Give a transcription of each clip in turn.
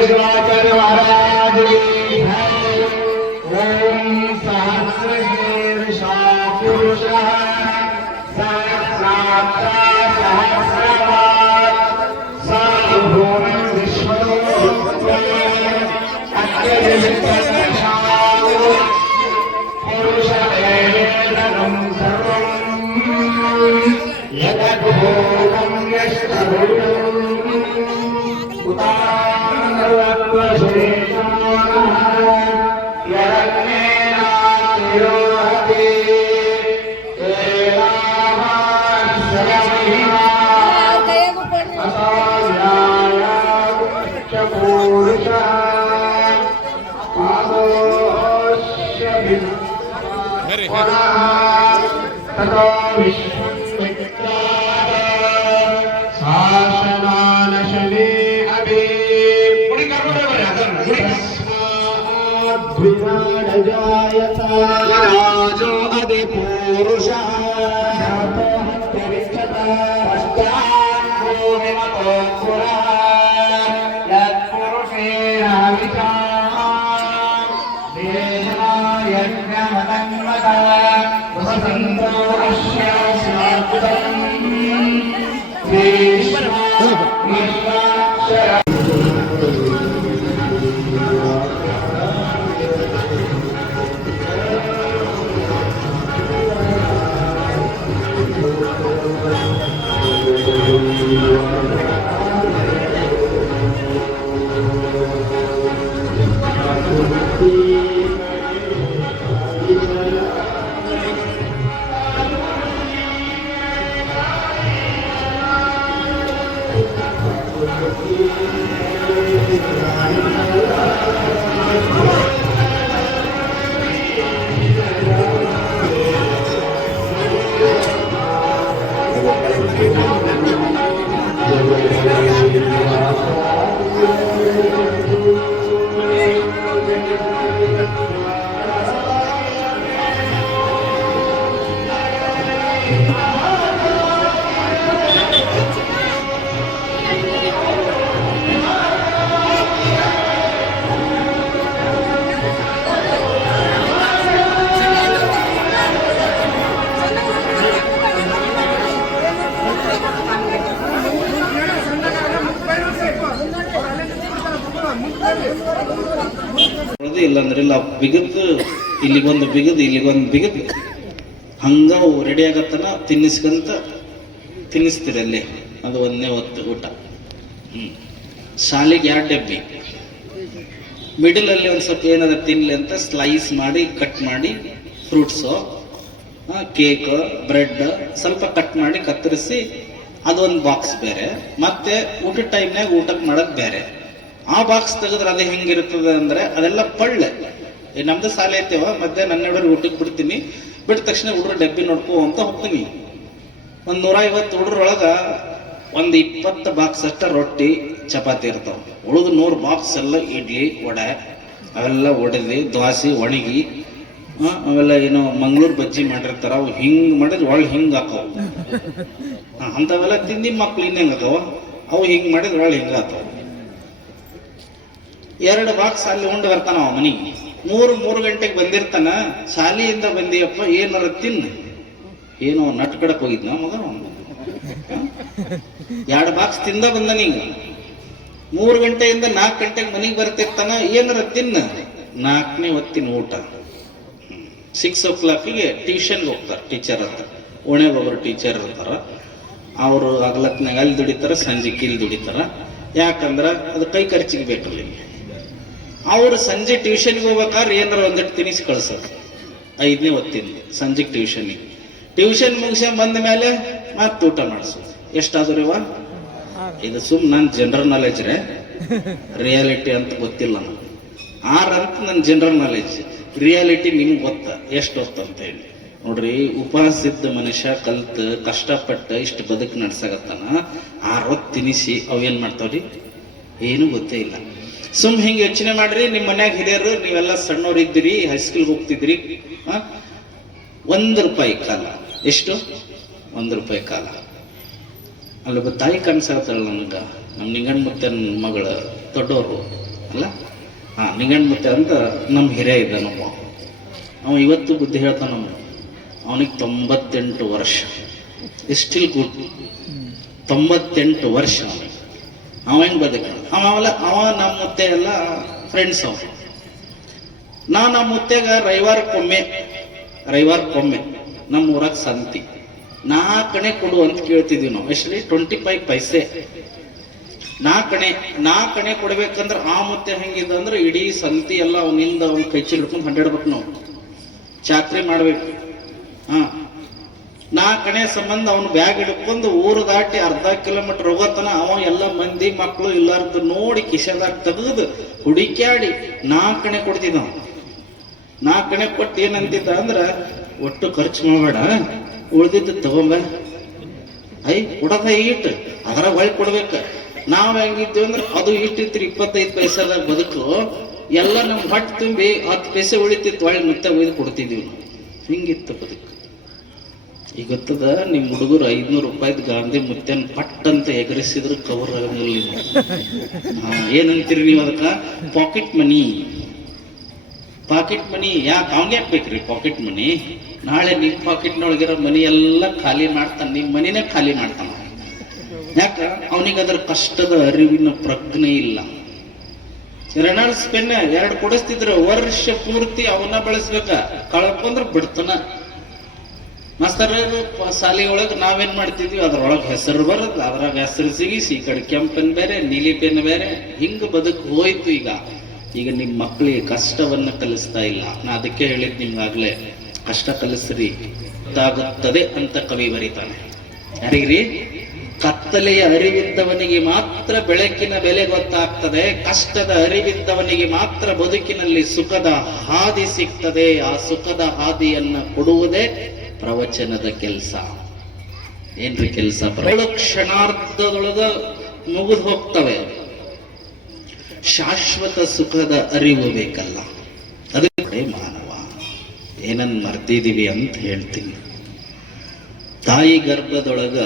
शिवाचार्य महाराज ओम सहस्रशीर्षा पुरुषः सहस्राक्षः सहस्रपात् सर्वभूतं विश्वं पुरुषेण सर्वं यदभूतं यष्टभूतं राजो अदि पुरुषः पश्चात्पुरः यत्पुरुषेण ಇಲ್ಲಾಂದ್ರೆ ಇಲ್ಲ ಬಿಗದ್ ಇಲ್ಲಿಗೊಂದು ಬಿಗದ್ ಹಂಗ ರೆಡಿ ಆಗತ್ತನ ತಿನ್ನಿಸ್ತೀರಿ ಅಲ್ಲಿ. ಅದು ಒಂದೇ ಹೊತ್ತು ಊಟ. ಶಾಲೆಗೆ 2 ಡಬ್ಬಿ, ಮಿಡಲ್ ಅಲ್ಲಿ ಒಂದು ಸ್ವಲ್ಪ ಏನಾದ್ರು ತಿನ್ಲಿ ಅಂತ ಸ್ಲೈಸ್ ಮಾಡಿ ಕಟ್ ಮಾಡಿ ಫ್ರೂಟ್ಸು, ಕೇಕ್, ಬ್ರೆಡ್ ಸ್ವಲ್ಪ ಕಟ್ ಮಾಡಿ ಕತ್ತರಿಸಿ ಅದೊಂದು ಬಾಕ್ಸ್ ಬೇರೆ, ಮತ್ತೆ ಊಟದ ಟೈಮ್ನಾಗ ಊಟಕ್ಕೆ ಮಾಡೋದು ಬೇರೆ. ಆ ಬಾಕ್ಸ್ ತೆಗೆದ್ರೆ ಅದು ಹೆಂಗಿರ್ತದೆ ಅಂದ್ರೆ ಅದೆಲ್ಲ ಪಳ್ಳೆ. ನಮ್ದು ಶಾಲೆ ಐತೇವ, ಮಧ್ಯಾಹ್ನ 12 ಊಟಕ್ಕೆ ಬಿಡ್ತೀನಿ. ಬಿಟ್ಟ ತಕ್ಷಣ ಹುಡ್ರು ಡಬ್ಬಿ ನೋಡ್ಕೋ ಅಂತ ಹೋಗ್ತೀನಿ. ಒಂದು 150 ಹುಡ್ರೊಳಗ ಒಂದು 20 ಬಾಕ್ಸ್ ಅಷ್ಟ ರೊಟ್ಟಿ ಚಪಾತಿ ಇರ್ತಾವ. ಉಳಿದು 100 ಬಾಕ್ಸ್ ಎಲ್ಲ ಇಡ್ಲಿ ವಡೆ ಅವೆಲ್ಲ ಒಡೆದು ದೋಸೆ ಒಣಗಿ ಅವೆಲ್ಲ ಏನೋ ಮಂಗಳೂರು ಬಜ್ಜಿ ಮಾಡಿರ್ತಾರ. ಅವು ಹಿಂಗ್ ಮಾಡಿದ್ರೆ ಒಳ್ಳೆ ಹಿಂಗ್ ಹಾಕವು. ಅಂಥವೆಲ್ಲ ತಿಂದಿ ಮಕ್ಳು ಇನ್ನೇಂಗ್ ಹಾಕವ, ಅವು ಹಿಂಗ್ ಮಾಡಿದ್ರೆ ಒಳ್ಳೆ ಹಿಂಗ ಹಾಕವು. 2 ಬಾಕ್ಸ್ ಅಲ್ಲಿ ಉಂಡು ಬರ್ತಾನ ಅವ ಮನಿಗೆ. 3 ಗಂಟೆಗೆ ಬಂದಿರ್ತಾನ. ಶಾಲೆಯಿಂದ ಬಂದಿಯಪ್ಪ ಏನಾರ ತಿನ್ನ. ಏನೋ ನಟ್ ಕಡಕ್ ಹೋಗಿದ್ನ ಮಗ. 2 ಬಾಕ್ಸ್ ತಿಂದ ಬಂದನೀಗ. 3 ಗಂಟೆಯಿಂದ 4 ಗಂಟೆಗೆ ಮನಿಗೆ ಬರ್ತಿರ್ತಾನ. ಏನಾರ ತಿನ್ನ. 4ನೇ ಹೊತ್ತಿನ ಊಟ. 6 o'clock ಟ್ಯೂಷನ್ಗೆ ಹೋಗ್ತಾರೆ ಟೀಚರ್ ಅಂತ. ಓಣೆಗೆ ಒಬ್ಬರು ಟೀಚರ್ ಇರ್ತಾರ. ಅವರು ಹಗಲತ್ನಾಗ ಅಲ್ಲಿ ದುಡಿತಾರ, ಸಂಜೆಗೆ ಇಲ್ಲಿ ದುಡಿತಾರ. ಯಾಕಂದ್ರ ಅದು ಕೈ ಖರ್ಚಿಗೆ ಬೇಕಲ್ಲ. ಅವ್ರು ಸಂಜೆ ಟ್ಯೂಷನ್ಗೆ ಹೋಗ್ಬೇಕಾದ್ರೆ ಏನಾರ ಒಂದಿಟ್ಟು ತಿನಿಸಿ ಕಳ್ಸೋದು. 5ನೇ ಹೊತ್ತಿಂದ ಸಂಜೆಗೆ ಟ್ಯೂಷನ್ ಮುಗಿಸ್ಕೊಂಡ್ ಬಂದ ಮೇಲೆ ಮತ್ತೆ ಊಟ ಮಾಡಿಸೋದು. ಎಷ್ಟಾದ್ರು ಇವ ಇದು ನನ್ನ ಜನರಲ್ ನಾಲೆಜ್ ರೇ, ರಿಯಾಲಿಟಿ ಅಂತ ಗೊತ್ತಿಲ್ಲ ನನಗೆ. 6 ಅಂತ ನನ್ನ ಜನರಲ್ ನಾಲೆಜ್. ರಿಯಾಲಿಟಿ ನಿಮ್ಗೆ ಗೊತ್ತ ಎಷ್ಟು ಹೊತ್ತು ಅಂತ ಹೇಳಿ. ನೋಡ್ರಿ, ಉಪವಾಸಿದ್ದ ಮನುಷ್ಯ ಕಲ್ತ್ ಕಷ್ಟಪಟ್ಟ ಇಷ್ಟು ಬದುಕು ನಡ್ಸಾಗತ್ತಾನ. 6 ಹೊತ್ತು ತಿನಿಸಿ ಅವೇನ್ ಮಾಡ್ತಾವ್ರಿ? ಏನು ಗೊತ್ತೇ ಇಲ್ಲ. ಸುಮ್ ಹಿಂಗೆ ಯೋಚನೆ ಮಾಡ್ರಿ, ನಿಮ್ಮ ಮನ್ಯಾಗ ಹಿರಿಯರು ನೀವೆಲ್ಲ ಸಣ್ಣವ್ರು ಇದ್ದೀರಿ, ಹೈಸ್ಕೂಲ್ಗೆ ಹೋಗ್ತಿದ್ರಿ, ₹1 ಕಾಲ. ಎಷ್ಟು? ₹1 ಕಾಲ. ಅಲ್ಲೊಬ್ಬ ತಾಯಿ ಕನ್ಸಾಗ್ತಾಳ ನನಗೆ, ನಮ್ಮ ನಿಂಗಣ್ಣ ಮುತ್ತೆ ಮಗಳ ದೊಡ್ಡವರು ಅಲ್ಲ, ನಿಂಗಣ್ಣ ಮುತ್ತೆ ಅಂತ ನಮ್ಮ ಹಿರಿಯ ಇದ್ದ ನಮ್ಮ ಅವ ಇವತ್ತು ಬುದ್ಧಿ ಹೇಳ್ತಾನ. ಅವನಿಗೆ 98 ವರ್ಷ, ಸ್ಟಿಲ್ ಗುಡ್. 98 ವರ್ಷ ಅವನಿಗೆ. ಅವ ಹೆಂಗ್ ಬದುಕ, ಅವ ನಮ್ಮ ಮುತ್ತೆ ಎಲ್ಲ ಫ್ರೆಂಡ್ಸ್. ಅವ ನಮ್ಮ ಮುತ್ತೆಗ ರವಿವಾರಕ್ಕೊಮ್ಮೆ ನಮ್ಮ ಊರಾಗ ಸಂತಿ 4 ಕೊಡು ಅಂತ ಕೇಳ್ತಿದ್ವಿ ನಾವು. ಎಷ್ಟ್ರಿ? 25 ಪೈಸೆ. 4 ಕೊಡ್ಬೇಕಂದ್ರೆ ಆ ಮುತ್ತೆ ಹೆಂಗಿದ್ದ ಅಂದ್ರೆ ಇಡೀ ಸಂತಿ ಎಲ್ಲ ಅವನಿಂದ ಅವ್ನ ಕೈ ಚೀಲ ಹಿಡ್ಕೊಂಡು ಹಂಡಾಡ್ಬೇಕು ನಾವು, ಚಾತ್ರೆ ಮಾಡ್ಬೇಕು. 4 ಸಂಬಂಧ ಅವನು ಬ್ಯಾಗ್ ಹಿಡ್ಕೊಂಡು ಊರು ದಾಟಿ ಅರ್ಧ ಕಿಲೋಮೀಟರ್ ಹೋಗೋತನ ಅವ ಎಲ್ಲ ಮಂದಿ ಮಕ್ಕಳು ಇಲ್ಲಾರ್ದು ನೋಡಿ ಕಿಶೆದಾಗ ತೆಗೆದು ಹುಡುಕ್ಯಾಡಿ 4 ಕೊಡ್ತಿದ್ದ. 4 ಕೊಟ್ಟು ಏನಂತಿದ್ದ ಅಂದ್ರ, ಒಟ್ಟು ಖರ್ಚು ಮಾಡಬೇಡ, ಉಳ್ದಿದ್ದು ತಗೊಂಬ, ಕೊಡದ ಇಟ್ಟು ಅದರ ಹೊಳ್ ಕೊಡ್ಬೇಕ. ನಾವ್ ಹೆಂಗಿದ್ವಿ ಅಂದ್ರೆ ಅದು ಇಷ್ಟಿತ್ತು 25 ಪೈಸೆದಾಗ ಬದುಕು ಎಲ್ಲ ನಮ್ ಹೊಟ್ಟೆ ತುಂಬಿ 10 ಪೈಸೆ ಉಳಿತಿತ್ತು, ಹೊಳ್ಳಿ ಮತ್ತೆ ಒಯ್ದು ಕೊಡ್ತಿದ್ವಿ ನಾವು. ಹಿಂಗಿತ್ತು ಬದುಕು. ಈಗ ಗೊತ್ತದ, ನಿಮ್ ಹುಡುಗರು ₹500 ಗಾಂಧಿ ಮುತ್ತೆನ್ ಪಟ್ ಅಂತ ಎಗರಿಸಿದ್ರು ಕವರ್ ಆಗಲಿಲ್ಲ. ಏನಂತೀರಿ ನೀವು ಅದಕ್ಕ? Pocket money. ಯಾಕೆ ಅವಂಗೆ ಹಾಕ್ಬೇಕ್ರಿ ಪಾಕೆಟ್ ಮನಿ? ನಾಳೆ ನಿಮ್ ಪಾಕೆಟ್ನೊಳಗಿರೋ ಮನಿ ಎಲ್ಲ ಖಾಲಿ ಮಾಡ್ತಾನೆ, ನಿಮ್ ಮನಿನೇ ಖಾಲಿ ಮಾಡ್ತಾನ. ಯಾಕ? ಅವನಿಗೆ ಅದರ ಕಷ್ಟದ ಅರಿವಿನ ಪ್ರಜ್ಞೆ ಇಲ್ಲ. ರೆನಾಲ್ಡ್ಸ್ ಪೆನ್ 2 ಕೊಡಿಸ್ತಿದ್ರು, ವರ್ಷ ಪೂರ್ತಿ ಅವನ್ನ ಬಳಸ್ಬೇಕ, ಕಳ್ಕೊಂಡ್ರೆ ಬಿಡ್ತಾನ. ಮಾಸ್ತರ್ ಶಾಲೆ ಒಳಗೆ ನಾವೇನ್ ಮಾಡ್ತಿದ್ವಿ, ಅದ್ರೊಳಗೆ ಹೆಸರು ಬರೋದು, ಅದ್ರಾಗ ಹೆಸರು ಸಿಗಿಸಿ, ಈ ಕಡೆ ಕೆಂಪು ಪೆನ್ ಬೇರೆ, ನೀಲಿ ಪೆನ್ ಬೇರೆ, ಹಿಂಗ ಬದುಕು ಹೋಯ್ತು. ಈಗ ನಿಮ್ ಮಕ್ಕಳಿಗೆ ಕಷ್ಟವನ್ನ ಕಲಿಸ್ತಾ ಇಲ್ಲ. ನಾ ಅದಕ್ಕೆ ಹೇಳಿದ್ ನಿಮ್ಗಾಗ್ಲೇ, ಕಷ್ಟ ಕಲಿಸ್ರಿ ಗೊತ್ತಾಗುತ್ತದೆ ಅಂತ ಕವಿ ಬರೀತಾನೆ. ಯಾರಿಗ್ರಿ? ಕತ್ತಲೆಯ ಅರಿವಿದ್ದವನಿಗೆ ಮಾತ್ರ ಬೆಳಕಿನ ಬೆಲೆ ಗೊತ್ತಾಗ್ತದೆ, ಕಷ್ಟದ ಅರಿವಿದ್ದವನಿಗೆ ಮಾತ್ರ ಬದುಕಿನಲ್ಲಿ ಸುಖದ ಹಾದಿ ಸಿಗ್ತದೆ. ಆ ಸುಖದ ಹಾದಿಯನ್ನ ಕೊಡುವುದೇ ಪ್ರವಚನದ ಕೆಲಸ. ಏನ್ರಿ ಕೆಲಸ? ಕ್ಷಣಾರ್ಧದೊಳಗ ಮುಗಿದು ಹೋಗ್ತವೆ. ಶಾಶ್ವತ ಸುಖದ ಅರಿವು ಬೇಕಲ್ಲ, ಅದಕ್ಕೆ ಮಾನವ ಏನನ್ ಮರ್ತಿದೀವಿ ಅಂತ ಹೇಳ್ತೀನಿ. ತಾಯಿ ಗರ್ಭದೊಳಗ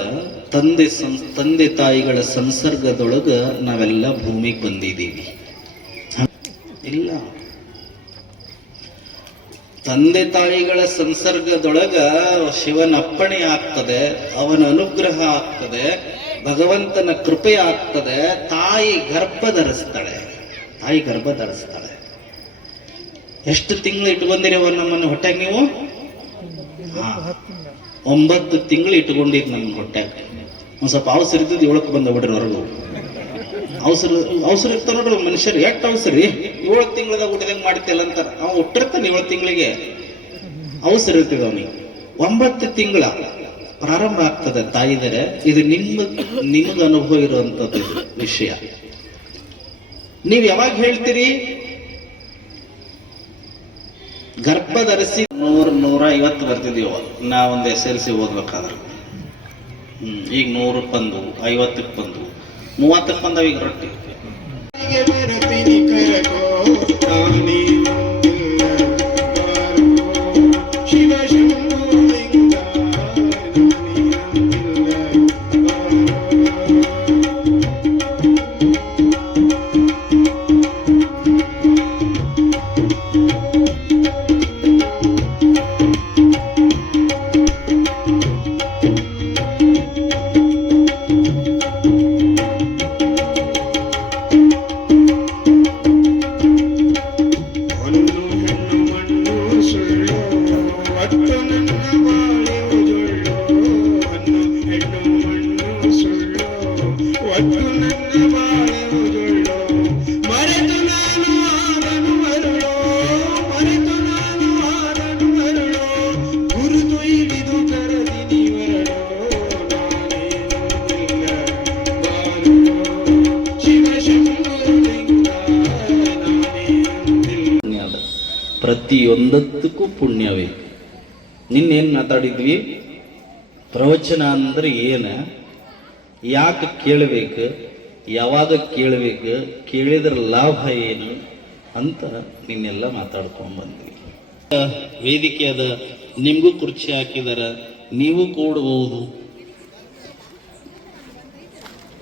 ತಂದೆ ತಾಯಿಗಳ ಸಂಸರ್ಗದೊಳಗ ನಾವೆಲ್ಲ ಭೂಮಿಗೆ ಬಂದಿದ್ದೀವಿ. ಇಲ್ಲ, ತಂದೆ ತಾಯಿಗಳ ಸಂಸರ್ಗದೊಳಗ ಶಿವನ ಅಪ್ಪಣೆ ಆಗ್ತದೆ, ಅವನ ಅನುಗ್ರಹ ಆಗ್ತದೆ, ಭಗವಂತನ ಕೃಪೆ ಆಗ್ತದೆ. ತಾಯಿ ಗರ್ಭ ಧರಿಸ್ತಾಳೆ. ಎಷ್ಟು ತಿಂಗಳು ಇಟ್ಕೊಂಡಿರವ ನಮ್ಮನ್ನು ಹೊಟ್ಟೆಗೆ? ನೀವು 9 ತಿಂಗಳು ಇಟ್ಕೊಂಡಿದ್ ನಮ್ಮ ಹೊಟ್ಟೆಗೆ. ಒಂದ್ ಸ್ವಲ್ಪ ಅವಸರ ಇದ್ದದ್ದು 7ಕ್ಕೆ ಬಂದ ಬಿಡ್ರಿ ಹೊರಗು. ಅವಸರ ಇರ್ತಾರ ನೋಡ್ರಿ ಮನುಷ್ಯರು, ಎಷ್ಟು ಅವಸರಿ. 7 ತಿಂಗಳದಾಗ ಹುಟ್ಟಿದಂಗೆ ಮಾಡ್ತಿಲ್ಲ ಅಂತಾರ. ಅವ ಹುಟ್ಟಿರ್ತಾನೆ 7 ತಿಂಗಳಿಗೆ, ಅವಸರ ಇರ್ತದ ಅವನಿಗೆ. 9 ತಿಂಗಳ ಪ್ರಾರಂಭ ಆಗ್ತದೆ ತಾಯಿದರೆ. ಇದು ನಿಮಗ ಅನುಭವ ಇರುವಂತದ್ದು ವಿಷಯ. ನೀವ್ ಯಾವಾಗ ಹೇಳ್ತೀರಿ? ಗರ್ಭ ಧರಿಸಿ 100-150 ಬರ್ತಿದೀವ ನಾವೊಂದು SLC ಓದ್ಬೇಕಾದ್ರೆ. ಈಗ 100ಕ್ಕೆ ಬಂದು, 50ಕ್ಕೆ ಬಂದು, 30ಕ್ಕೆ ಬಂದವ. ಈಗ ರೊಟ್ಟಿ ಪ್ರತಿಯೊಂದಕ್ಕೂ ಪುಣ್ಯವೇ. ನಿನ್ನೇನು ಮಾತಾಡಿದ್ವಿ? ಪ್ರವಚನ ಅಂದ್ರೆ ಏನ, ಯಾಕೆ ಕೇಳಬೇಕು, ಯಾವಾಗ ಕೇಳಬೇಕು, ಕೇಳಿದ್ರ ಲಾಭ ಏನು ಅಂತ ನಿನ್ನೆಲ್ಲ ಮಾತಾಡ್ಕೊಂಡು ಬಂದ್ವಿ. ವೇದಿಕೆ ಅದ, ನಿಮಗೂ ಕುರ್ಚಿ ಹಾಕಿದಾರ, ನೀವು ಕೂಡಬಹುದು.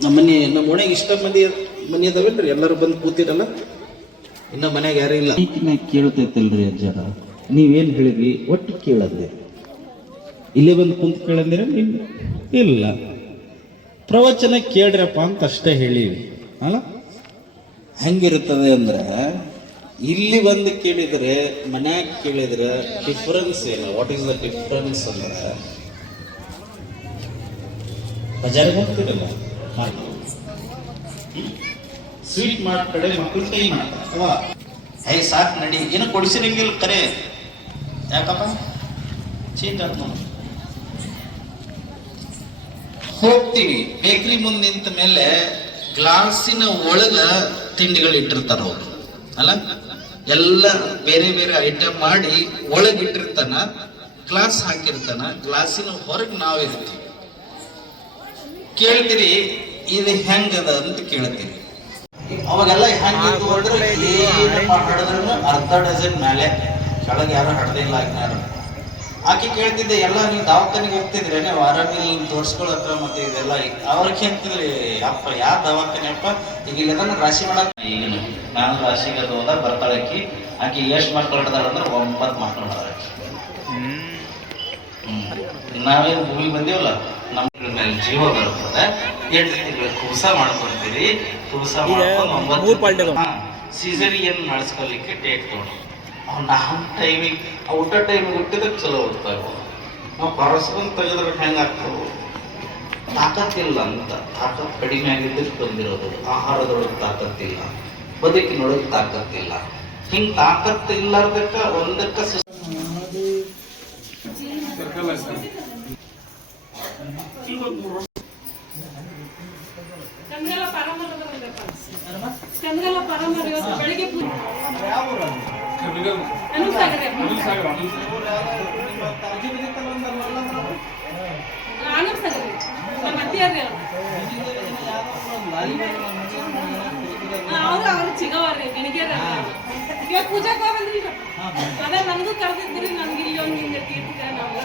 ನಮ್ಮ ಓಣೆಗೆ ಇಷ್ಟ ಮನೆ ಅದಾವೇನ್ರಿ? ಎಲ್ಲರೂ ಬಂದು ಕೂತಿರಲ್ಲ, ಇನ್ನ ಮನ್ಯಾಗ ಯಾರು ಇಲ್ಲ. ಕೇಳ್ತೈತಲ್ರಿ ಅಜ್ಜಾರ, ನೀವೇನ್ ಹೇಳಿದ್ರಿ ಒಟ್ಟು ಕೇಳದ್ರಿ, ಇಲ್ಲೇ ಬಂದು ಕುಂತ ಕೇಳಂದಿರ ಇಲ್ಲ, ಪ್ರವಚನ ಕೇಳ್ರಪ್ಪ ಅಂತ ಅಷ್ಟೇ ಹೇಳಿವಿ ಅಲ್ಲ. ಹೆಂಗಿರ್ತದೆ ಅಂದ್ರೆ ಇಲ್ಲಿ ಬಂದು ಕೇಳಿದ್ರೆ ಮನ್ಯಾಗ ಕೇಳಿದ್ರೆ ಡಿಫ್ರೆನ್ಸ್ ಏನು? ವಾಟ್ ಈಸ್ ದ ಡಿಫ್ರೆನ್ಸ್ ಅಂದ್ರೆ, ಬಜಾರ್ಗೆ ಹೋಗ್ತಿರಲ್ಲ, ಸ್ವೀಟ್ ಮಾರ್ಟ್ ಕಡೆ ಮಕ್ಕಳು ಕೈ ಮಾಡ್ತಾರ, ಐ ಸಾಕು ನಡಿ, ಏನು ಕೊಡಿಸಿರಂಗಿಲ್ಲ ಕರೆ, ಯಾಕಪ್ಪ ಚೇಂಜ್ ಆಯ್ತು ನೋಡಿ. ಹೋಗ್ತೀವಿ ಬೇಕ್ರಿ ಮುಂದೆ ನಿಂತ ಮೇಲೆ ಗ್ಲಾಸಿನ ಒಳಗ ತಿಂಡಿಗಳು ಇಟ್ಟಿರ್ತಾರ ಅವರು ಅಲ್ಲ, ಎಲ್ಲ ಬೇರೆ ಬೇರೆ ಐಟಮ್ ಮಾಡಿ ಒಳಗಿಟ್ಟಿರ್ತಾನ, ಗ್ಲಾಸ್ ಹಾಕಿರ್ತಾನ, ಗ್ಲಾಸಿನ ಹೊರಗೆ ನಾವಿರ್ತೀವಿ. ಕೇಳ್ತೀರಿ ಇದು ಹೆಂಗದ ಅಂತ ಕೇಳ್ತೀವಿ. ಅವಾಗೆಲ್ಲ ಹೆಂಗಿತ್ತು ಅಂದ್ರೆ ಏನಪ್ಪ ಹಡಿದ್ರು ಅರ್ಧ ಡಜನ್ ಮೇಲೆ, ಕೆಳಗೆ ಯಾರು ಹಡ್ದಿಲ್ಲ ಆಗ್ನಾರು. ಆಕೆ ಕೇಳ್ತಿದ್ದೆ, ಎಲ್ಲ ನೀವು ದವಾಖಾನಿಗೆ ಹೋಗ್ತಿದ್ರೆ ನೀವು ಆರಾಮಿಲ್ಲ ತೋರ್ಸ್ಕೊಳತ್ರ ಮತ್ತೆ ಇದೆಲ್ಲ ಅವ್ರಿಗೆ ಹೇಳ್ತಿದ್ರಿ, ಅಪ್ಪ ಯಾವ ದವಾಖಾನೆ ಅಪ್ಪ ಈಗ ಇಲ್ಲದನ್ನ ರಾಶಿ ಮಾಡಕ್. ಈಗ ನಾನು ರಾಶಿಗೆ ಅದು ಹೋದಾಗ ಬರ್ತಾಳಕಿ, ಆಕೆ ಎಷ್ಟು ಮಕ್ಕಳು ಹಿಡ್ದಾಳ ಅಂದ್ರೆ 9 ಮಕ್ಕಳು ಹಿಡ್ದಾಳ. ನಾವೇನು ಭೂಮಿ ಬಂದೀವಲ್ಲ, ನಮ್ಮ ಮೇಲೆ ಜೀವ ಬರ್ತದೆ, 8 ತಿಂಗಳು ಕುಬಸ ಮಾಡ್ಕೊಳ್ತೀರಿ, ಕುಬಸ ಮಾಡ್ಕೊಂಡು 9 ಸೀಸರಿಯನ್ ನಡೆಸ್ಕೊಲಿಕ್ಕೆ ಡೇಟ್ ತೊಗೊಂಡು ನಾವು ಟೈಮಿಗೆ ಊಟ ಟೈಮಿಗೆ ಹುಟ್ಟಿದಕ್ಕೆ ಚಲೋ ಹುಡ್ತಾ ಇರ್ಬೋದು. ನಾವು ಪರಸ್ಪರ ತೆಗೆದ್ರೆ ಹೆಂಗಾಗ್ತವೆ, ತಾಕತ್ತಿಲ್ಲ ಅಂತ, ತಾಕತ್ ಕಡಿಮೆ ಆಗಿದ್ದಕ್ಕೆ ಬಂದಿರೋದು. ಆಹಾರದೊಳಗೆ ತಾಕತ್ತಿಲ್ಲ, ಬದುಕಿನೊಳಗೆ ತಾಕತ್ತಿಲ್ಲ, ಹಿಂಗೆ ತಾಕತ್ತಿಲ್ಲಾರ್ದಕ್ಕ ಒಂದಕ್ಕ ಬೆಳಿಗ್ಗೆ ಅವ್ರು ಚಿಗವ್ರಿ ಗಣಿಗೆ ಪೂಜಾಕ್ ಬಂದ್ರಿ, ಅದೇ ನನಗೂ ಕರೆದಿದ್ರಿ, ನನ್ಗೆ ಇಲ್ಲಿ ಒಂದು ಹಿಂಗೆ ತೀರ್ತಿದ್ರೆ ನಾವು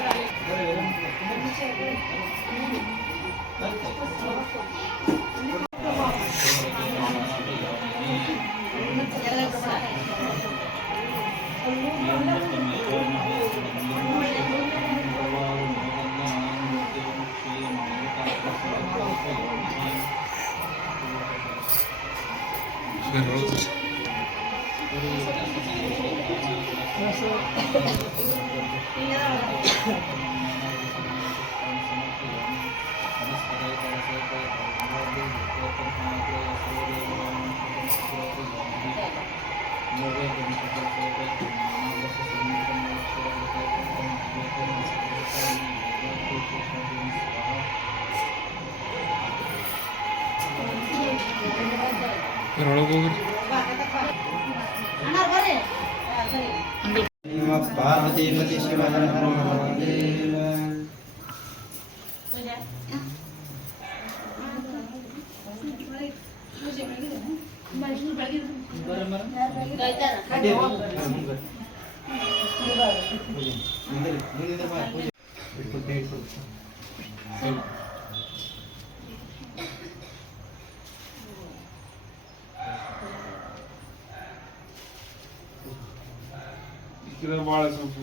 ಪಾರ್ವತಿ ಶಿವ ಹರ ಹರ ಮಹಾದೇವ. ಭಾಳ ಸ್ವಲ್ಪ